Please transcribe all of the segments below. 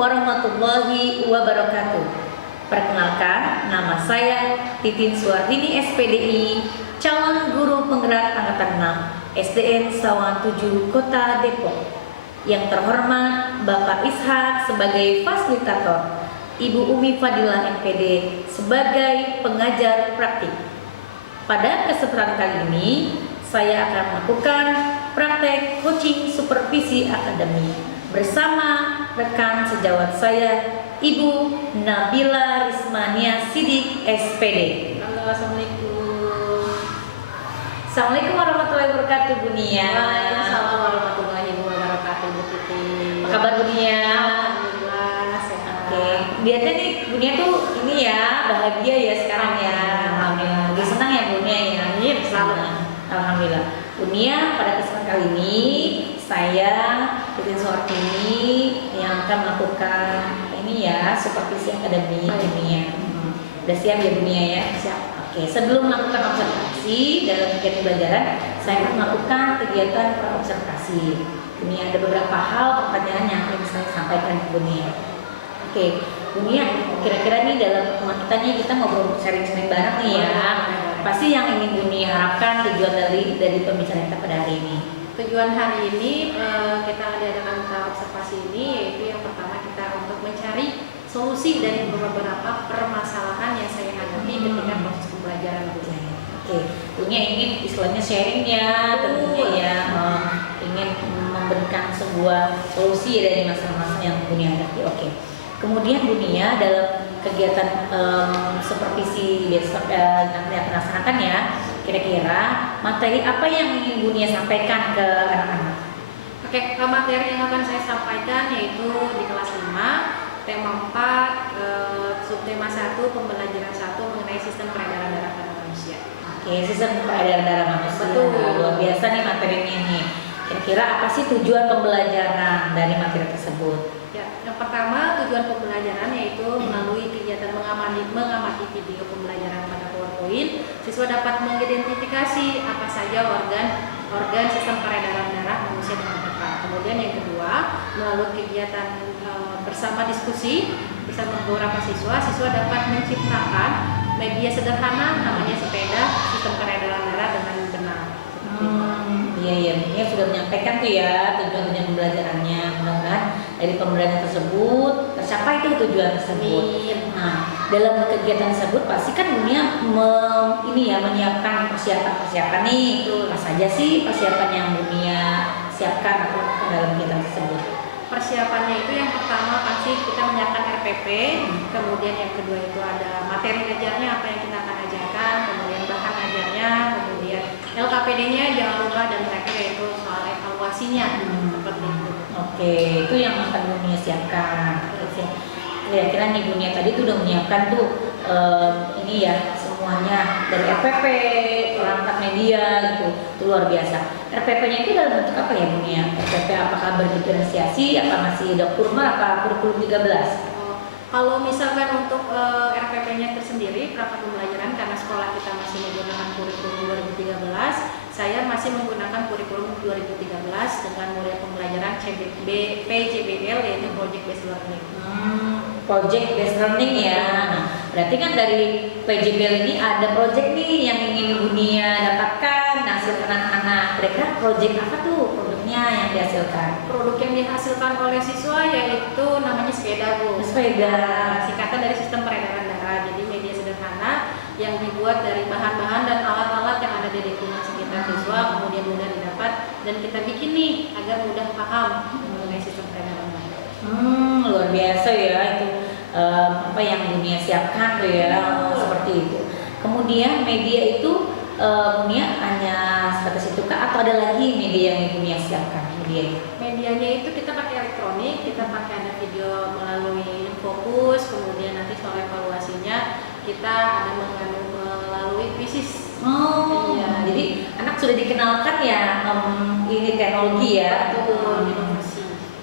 warahmatullahi wabarakatuh. Perkenalkan, nama saya Titin Suardini SPDI, calon guru penggerak angkatan 6 SDN Sawan 7 Kota Depok. Yang terhormat Bapak Ishak sebagai fasilitator, Ibu Umi Fadilah MPD sebagai pengajar praktik. Pada kesempatan kali ini, saya akan melakukan praktek coaching supervisi akademik bersama rekan sejawat saya, Ibu Nabila Rismania Sidik SPD. Halo, assalamualaikum. Assalamualaikum warahmatullahi wabarakatuh, Bu Nia. Waalaikumsalam warahmatullahi wabarakatuh, Bu Titi. Apa kabar, Bu Nia? Alhamdulillah sehat. Oke, biasanya nih Bu Nia tuh ini ya bahagia ya sekarang ya. Alhamdulillah. Lagi senang ya Bu Nia ya. Iya, selalu. Alhamdulillah. Bu Nia, pada kesempatan kali ini saya Titin Suardini yang akan melakukan ini ya supervisi akademik Bu Nia. Udah siap ya Bu Nia ya? Siap. Oke, sebelum melakukan observasi dalam kegiatan pembelajaran, saya akan melakukan kegiatan praobservasi. Ini ada beberapa hal pertanyaan yang ingin saya sampaikan ke Bu Nia. Oke, Bu Nia, kira-kira nih dalam pertemuan kita nih kita ngobrol sharing-sharing bareng nih ya. Pasti yang ingin Bu Nia harapkan tujuan dari pembicaraan kita pada hari ini. Tujuan hari ini kita adakan observasi ini, yaitu yang pertama kita untuk mencari solusi dari beberapa permasalahan yang saya hadapi ketika proses pembelajaran. Oke, Bu Nia ingin istilahnya sharing ya, tentunya ya, ingin memberikan sebuah solusi dari masalah-masalah yang Bu Nia hadapi. Oke. Kemudian Bu Nia dalam kegiatan supervisi besok nanti akan laksanakan ya, kira-kira materi apa yang ingin Bu Nia sampaikan ke anak-anak? Oke, materi yang akan saya sampaikan yaitu di kelas 5, tema 4, subtema 1, pembelajaran 1 mengenai sistem peredaran darah pada manusia. Oke, sistem peredaran darah manusia. Betul. Luar biasa nih materinya nih. Kira-kira apa sih tujuan pembelajaran dari materi tersebut? Ya, yang pertama tujuan pembelajaran yaitu melalui kegiatan mengamati video pembelajaran pada PowerPoint, siswa dapat mengidentifikasi apa saja organ sistem peredaran darah manusia dengan tepat. Kemudian yang kedua, melalui kegiatan bersama diskusi bersama beberapa siswa dapat menciptakan media sederhana namanya sepeda sistem peredaran darah dengan benar. Iya, ini sudah menyampaikan tuh ya tujuan-tujuan pembelajarannya. Mudah-mudahan dari pembelajaran tersebut tercapai tuh tujuan tersebut. Nah, dalam kegiatan tersebut pasti kan dunia menyiapkan persiapan nih. Apa saja sih persiapan yang dunia siapkan atau dalam kegiatan tersebut? Persiapannya itu yang pertama pasti kita menyiapkan RPP, kemudian yang kedua itu ada materi ajarnya apa yang kita akan ajarkan, kemudian bahan ajarnya, kemudian LKPD-nya jangan lupa, dan terakhir yaitu soal evaluasinya seperti itu. Oke, itu yang akan dunia siapkan. Kira-kira nih dunia tadi tuh udah menyiapkan tuh ini ya semuanya dari RPP, perangkat media gitu, itu luar biasa. RPP-nya itu dalam bentuk apa ya dunia? RPP apakah berdiferensiasi, apa masih ada kurma, apa kurikulum 13? Kalau misalkan untuk RPP-nya tersendiri perangkat pembelajaran, karena sekolah kita masih menggunakan kurikulum 2013, saya masih menggunakan kurikulum 2013 dengan model pembelajaran PJBL yaitu Project Based Learning. Project Based Learning ya. Nah, berarti kan dari PJBL ini ada project nih yang ingin dunia dapatkan, hasil anak-anak. Kira-kira project apa tuh produknya yang dihasilkan? Produk yang dihasilkan oleh siswa yaitu namanya sepeda, Bu. Sepeda. Singkatan dari sistem peredaran darah. Jadi media sederhana yang dibuat dari bahan-bahan dan alat-alat yang ada di lingkungan sekitar siswa, kemudian mudah didapat dan kita bikin nih agar mudah paham mengenai sistem peredaran darah. Luar biasa ya itu apa yang dunia siapkan tuh ya, seperti itu. Kemudian media itu dunia hanya sebatas itu kah atau ada lagi media yang dunia siapkan? Medianya itu kita pakai elektronik, kita pakai ada video melalui Infocus, kemudian nanti soal evaluasinya kita ada melalui Quizzes. Iya. Jadi anak sudah dikenalkan ya ini teknologi ya, Betul,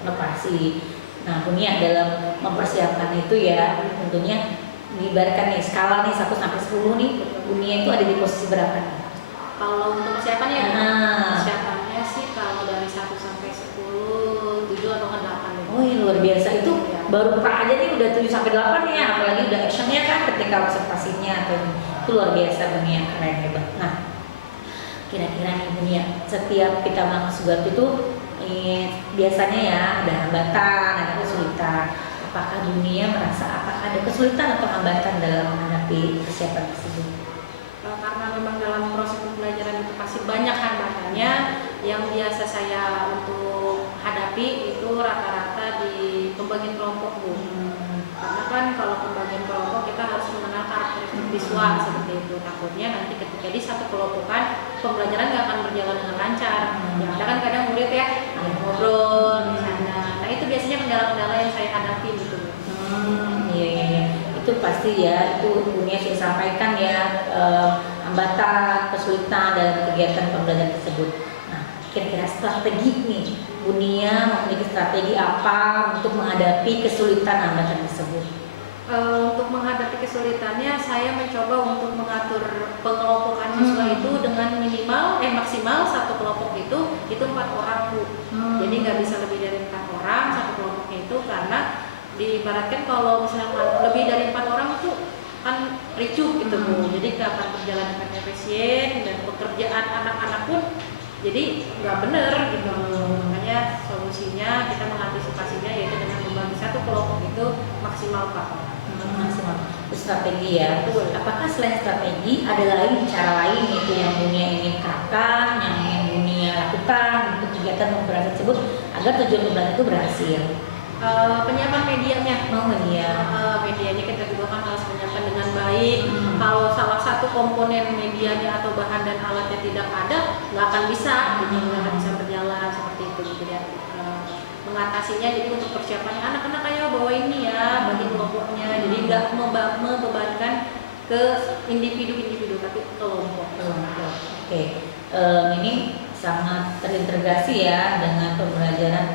inovasi. Nah, dunia dalam mempersiapkan itu ya, tentunya diibaratkan nih skala nih 1 sampai 10 nih, dunia itu ada di posisi berapa nih? Kalau untuk persiapannya, persiapannya sih kalau dari 1 sampai 10, 7 atau 8. Oh, ini luar biasa itu. Ya. baru pra aja nih udah 7 sampai 8 ya, apalagi udah actionnya kan ketika observasinya atau itu luar biasa Bunia, keren hebat. Nah, kira-kira nih Bunia, setiap kita melakukan sesuatu itu biasanya ya ada hambatan, ada kesulitan. Apakah Bunia merasa apakah ada kesulitan atau hambatan dalam menghadapi persiapan tersebut? Karena memang dalam proses pembelajaran itu pasti banyak hambatannya, yang biasa saya untuk hadapi itu rata-rata di pembagian kelompok, Bu. Karena kan kalau pembagian kelompok kita harus mengenal karakteristik siswa seperti itu. Takutnya nanti ketika di satu kelompokan pembelajaran nggak akan berjalan dengan lancar. Yang ada kan kadang murid ya ngobrol di sana. Nah itu biasanya kendala-kendala yang saya hadapi gitu. Iya. Itu pasti ya, itu Bunia sudah sampaikan ya, hambatan, kesulitan dalam kegiatan pembelajaran tersebut. Nah, kira-kira strategi nih, Bunia memiliki strategi apa untuk menghadapi kesulitan hambatan tersebut? Untuk menghadapi kesulitannya, saya mencoba untuk mengatur pengelompokan siswa itu dengan maksimal satu kelompok itu 4 orang, Bu. Jadi nggak bisa lebih dari 4 orang satu kelompoknya itu, karena diibaratkan kalau misalnya lebih dari 4 orang itu kan ricuh gitu, Bu. Jadi nggak akan berjalan dengan efisien dan pekerjaan anak-anak pun jadi nggak bener gitu. Makanya solusinya kita mengantisipasinya yaitu dengan membagi satu kelompok itu maksimal 4 orang. Maksimal. Itu strategi ya. Betul. Apakah selain strategi ada cara lain itu yang Bunia ingin terapkan, yang ingin Bunia lakukan untuk kegiatan pembelajaran tersebut agar tujuan pembelajaran itu berhasil? Penyiapan medianya. Media. Medianya kita juga kan harus menyiapkan dengan baik. Kalau salah satu komponen medianya atau bahan dan alatnya tidak ada, nggak akan bisa, nggak akan bisa berjalan seperti itu. Jadi mengatasinya, jadi untuk persiapannya anak-anak ayo bawa ini ya bagi kelompoknya. Jadi nggak membebankan ke individu-individu tapi ke kelompok. Oke. Ini sangat terintegrasi ya dengan pembelajaran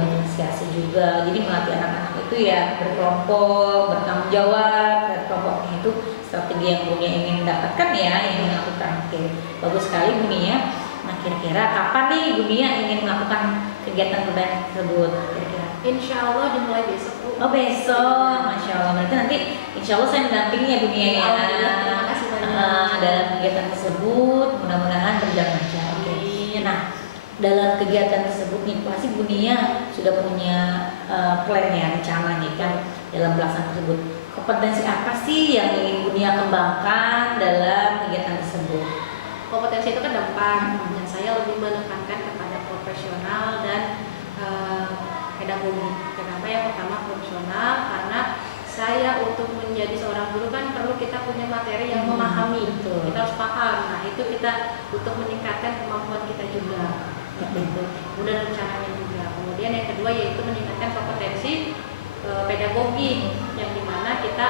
diferensiasi juga. Jadi melatih anak-anak itu ya berkelompok, bertanggung jawab dari kelompoknya, itu strategi yang Bunia ingin dapatkan ya, yang ingin lakukan. Oke, bagus sekali Bunia. Nah, kira-kira kapan nih Bunia ingin melakukan kegiatan pembelajaran tersebut? Kira-kira? Insya Allah dimulai besok, Bu. Oh besok, Masya Allah. Berarti nanti Insya Allah saya mendampingi ya Bunia ya. Terima kasih banyak. Dalam kegiatan tersebut mudah-mudahan berjalan lancar. Oke. Nah, dalam kegiatan tersebut nih pasti Bunia sudah punya plan ya, rencana nih kan dalam pelaksanaan tersebut. Kompetensi apa sih yang ingin Bunia kembangkan dalam kegiatan tersebut? Kompetensi itu kan ada 4, yang saya lebih menekankan kepada profesional dan pedagogi. Kenapa yang pertama profesional? Karena saya untuk menjadi seorang guru kan perlu kita punya materi yang memahami. Betul. Kita harus paham. Nah itu kita untuk meningkatkan kemampuan kita juga. Itu mudah rencananya juga. Kemudian yang kedua yaitu meningkatkan kompetensi pedagogi, yang dimana kita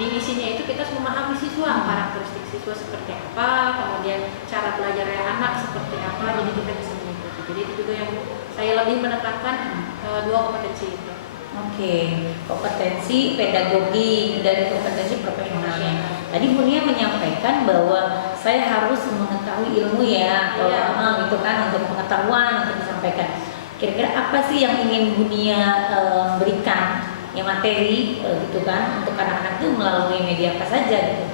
di isinya itu kita harus memahami siswa, karakteristik siswa seperti apa, kemudian cara belajarnya anak seperti apa, jadi kita bisa mengikuti. Jadi itu juga yang saya lebih menekankan 2 kompetensi itu. Oke, kompetensi pedagogi dan kompetensi profesionalnya. Tadi Bunia menyampaikan bahwa saya harus mengetahui ilmu ya, gitu kan, untuk pengetahuan untuk disampaikan. Kira-kira apa sih yang ingin Bunia berikan, yang materi gitu kan, untuk anak-anak itu melalui media apa saja gitu,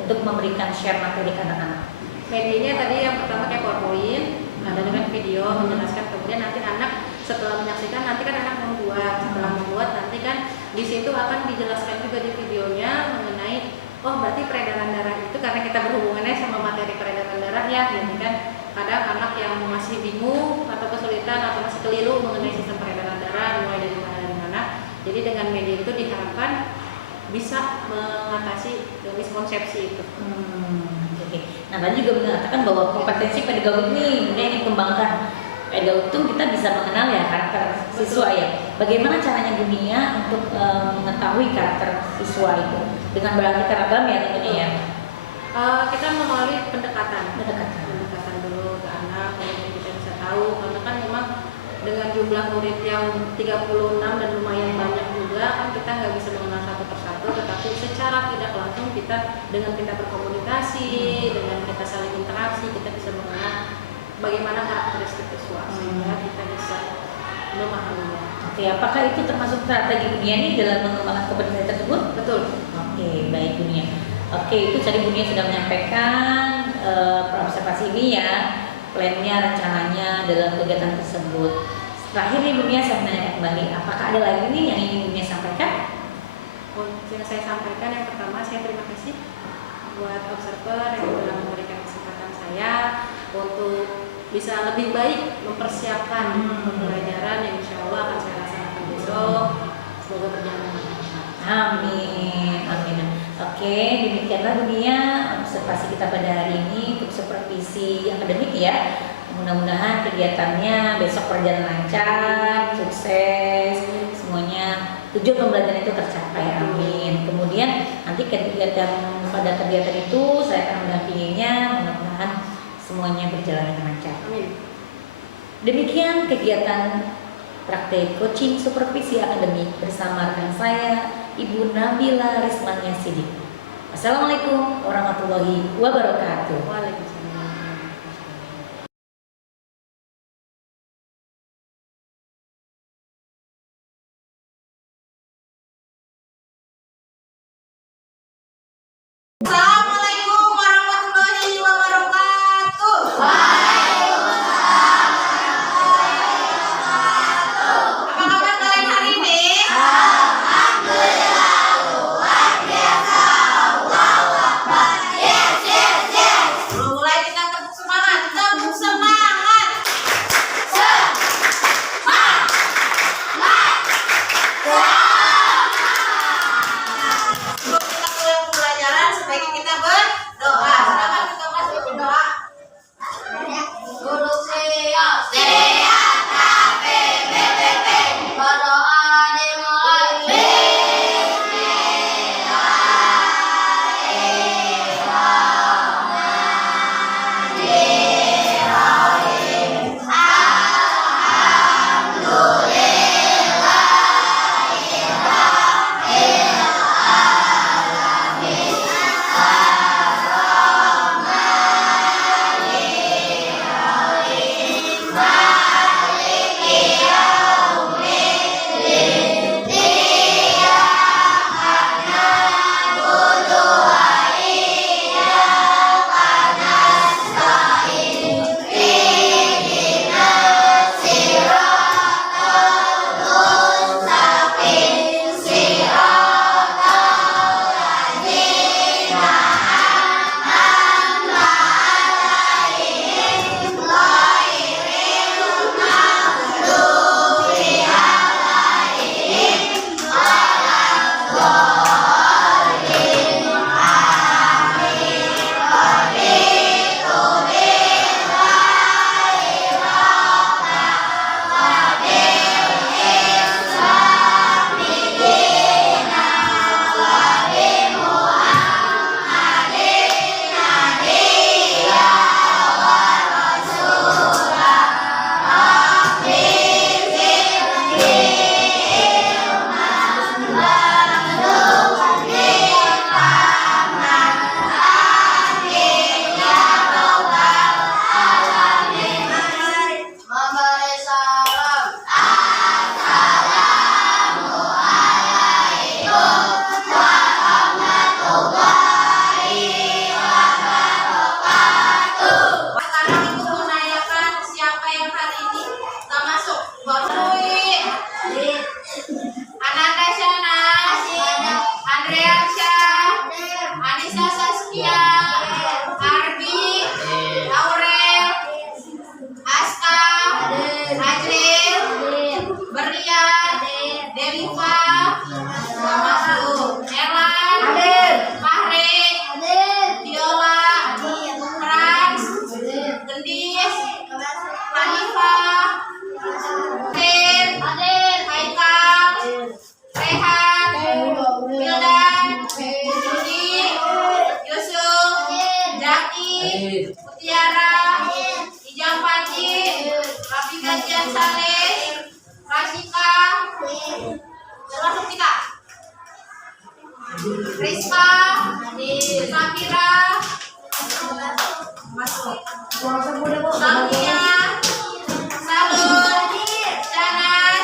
untuk memberikan share materi ke anak-anak? Medianya tadi yang pertama kayak PowerPoint, ada dengan video menjelaskan, kemudian nanti anak setelah menyaksikan, nanti kan anak membuat, nanti kan di situ akan dijelaskan juga di videonya mengenai berarti peredaran darah itu karena kita berhubungannya sama materi peredaran darah ya, jadi kan kadang anak yang masih bingung atau kesulitan atau masih keliru mengenai sistem peredaran darah mulai dari mana. Jadi dengan media itu diharapkan bisa mengatasi miskonsepsi itu. Oke. Nah tadi juga mengatakan bahwa kompetensi pedagogi ini ingin kembangkan. Pedagogi itu kita bisa mengenal ya karakter siswa ya. Bagaimana caranya Bunia untuk mengetahui karakter siswa itu dengan beraneka ragam ya tentunya ya. Kita melalui pendekatan dulu ke anak, kemudian kita bisa tahu karena kan memang dengan jumlah murid yang 36 dan lumayan banyak juga kan kita nggak bisa mengenal satu persatu, tetapi secara tidak langsung dengan kita berkomunikasi, dengan kita saling interaksi, kita bisa mengenal bagaimana karakteristik siswa sehingga kita bisa belum alhamdulillah. Oke, apakah itu termasuk strategi dunia nih dalam mengembangkan kompetensi tersebut? Betul. Oke, baik dunia. Oke, itu tadi dunia sudah menyampaikan observasi ini ya, plannya, rencananya dalam kegiatan tersebut. Terakhir nih dunia saya menanya kembali, apakah ada lagi nih yang ingin dunia sampaikan? Yang saya sampaikan yang pertama, saya terima kasih buat observer yang telah memberikan kesempatan saya untuk bisa lebih baik mempersiapkan pembelajaran yang insya Allah akan saya laksanakan besok. Semoga berjalan dengan lancar. Amin, amin. Oke, demikianlah dunia observasi kita pada hari ini untuk supervisi akademik ya. Mudah-mudahan kegiatannya besok berjalan lancar, sukses, semuanya tujuan pembelajaran itu tercapai. Amin. Kemudian nanti pada kegiatan itu saya akan mendampinginya. Mudah-mudahan semuanya berjalan dengan lancar. Amin. Demikian kegiatan praktek coaching supervisi akademik bersama rekan saya Ibu Nabila Rismania Sidik. Assalamualaikum warahmatullahi wabarakatuh. Waalaikumsalam. Assalamualaikum warahmatullahi wabarakatuh. Apa kabar kalian hari ini? Belum mulai kita tepuk semangat, tepuk semangat. Sebelum kita mulai pembelajaran, sebaiknya kita berdoa. Silakan kita masuk berdoa. Guru siap, tapi berdoa dimulai. Rizka, Safira, Samia, Salun, Jana,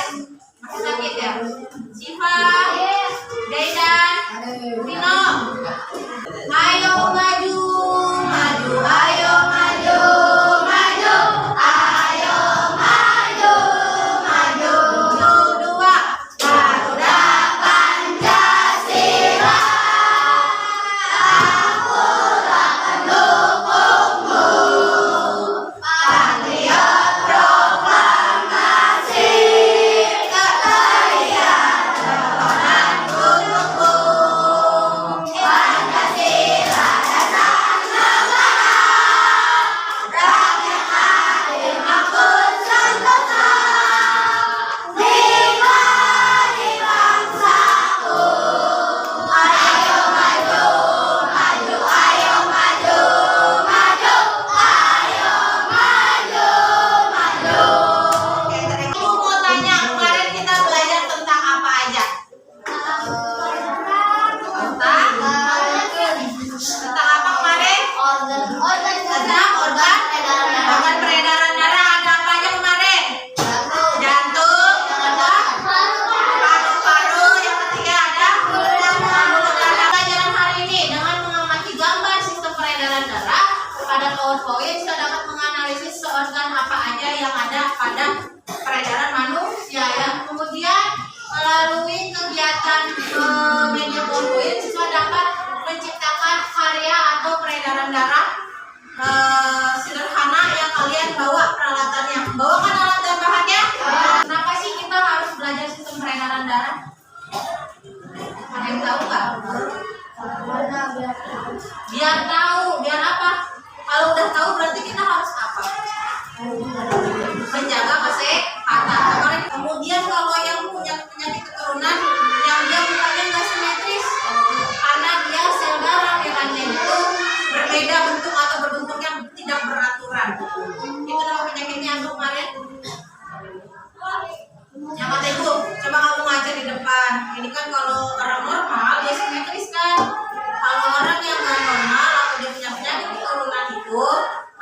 pada peredaran manusia. Yang kemudian melalui kegiatan media PowerPoint, siswa dapat menciptakan karya atau peredaran darah sederhana yang kalian bawa peralatannya. Bawakan alat dan bahannya. Kenapa sih kita harus belajar sistem peredaran darah? Ada yang tahu nggak? Biar tahu, biar apa? Kalau udah tahu berarti kita harus apa? Menjaga kesehatan. Kemudian kalau yang punya penyakit keturunan yang dia mukanya nggak simetris karena dia sel darah yang itu berbeda bentuk atau berbentuk yang tidak beraturan. Itu nama penyakitnya yang kemarin. Yang kata ibu, coba kamu ngaca di depan. Ini kan kalau orang normal dia simetris kan. Kalau orang yang nggak normal atau dia punya penyakit keturunan itu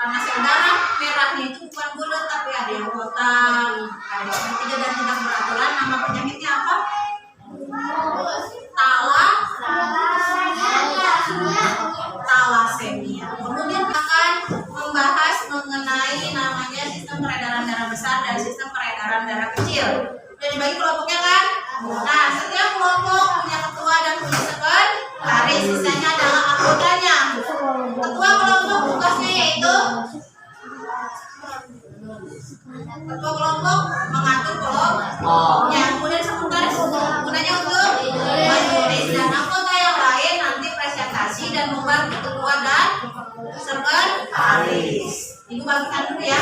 karena sel darah merahnya itu bukan bulat tapi ada yang kotak, ada yang segitiga dan tidak beraturan. Nama penyakitnya apa? Thalassemia. Kemudian akan membahas mengenai namanya sistem peredaran darah besar dan sistem peredaran darah kecil. Udah dibagi kelompoknya kan? Nah, setiap kelompok punya ketua dan punya sekretaris. Sisanya adalah anggotanya. Ketua kelompok tugasnya yaitu ketua kelompok mengatur kelompoknya. Kemudian sekretaris gunanya untuk menulis, dan anggota yang lain nanti presentasi dan membantu ketua dan sekretaris. Ibu bagikan dulu ya.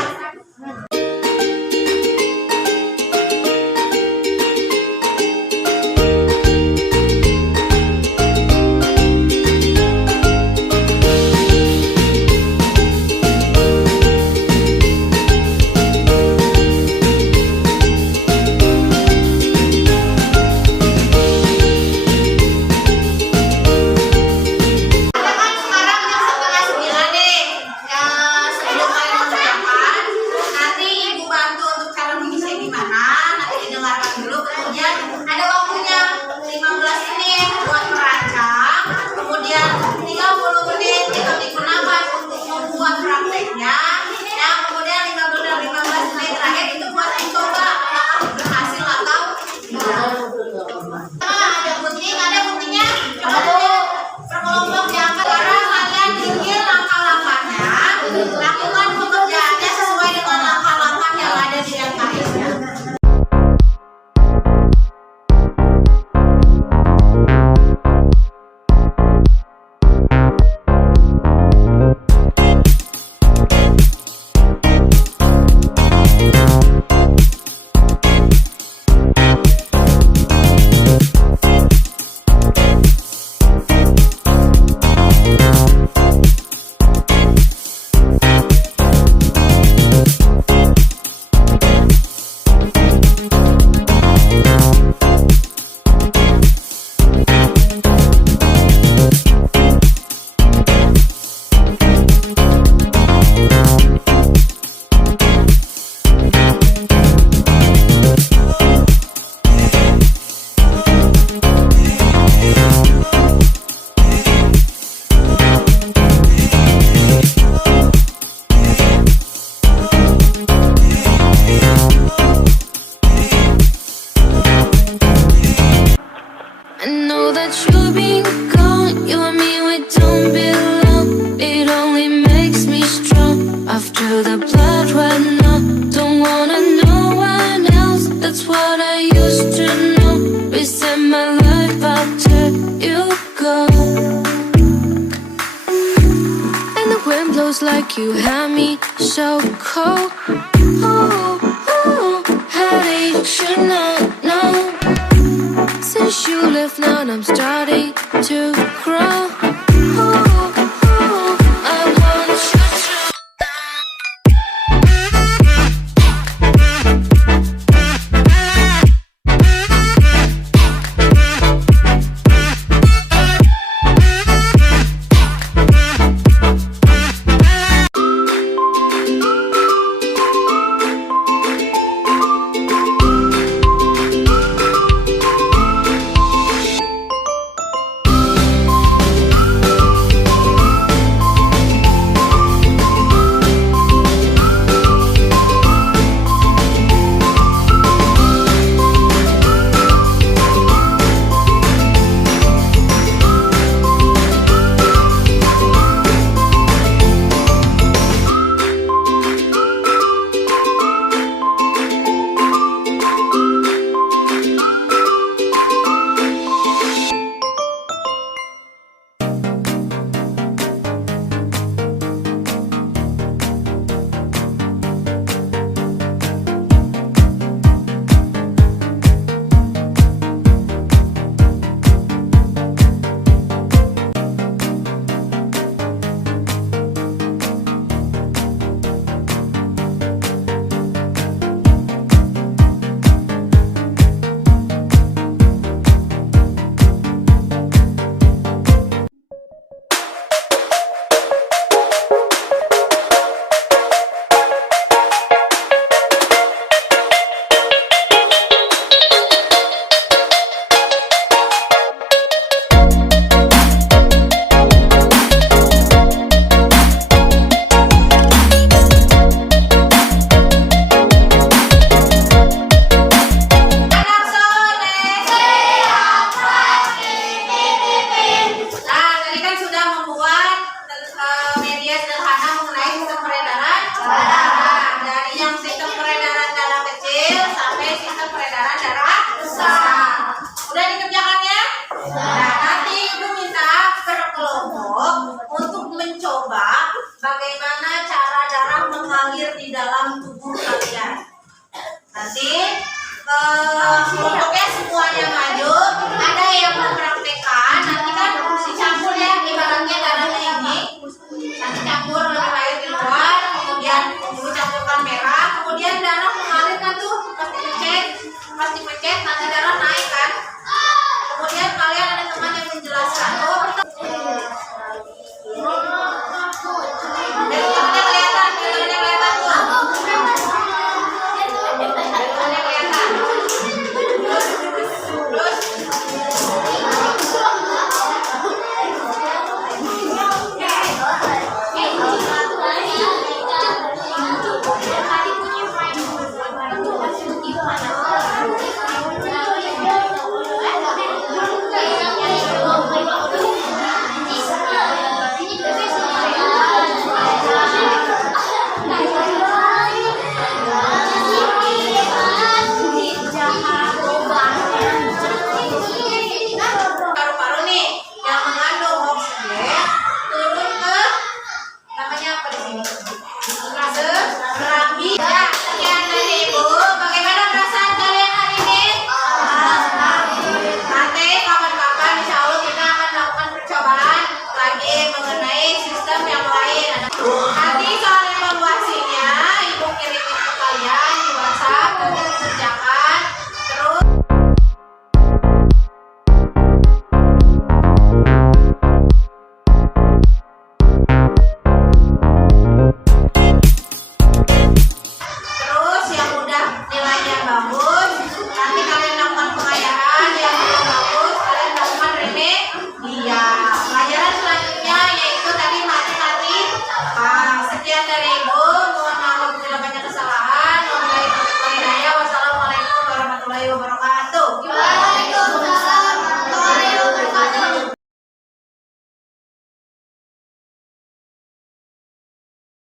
Like you had me so cold. Oh, oh, how did you know? Since you left now I'm starting to grow. Oh, oh, I want you to Berarti kelompok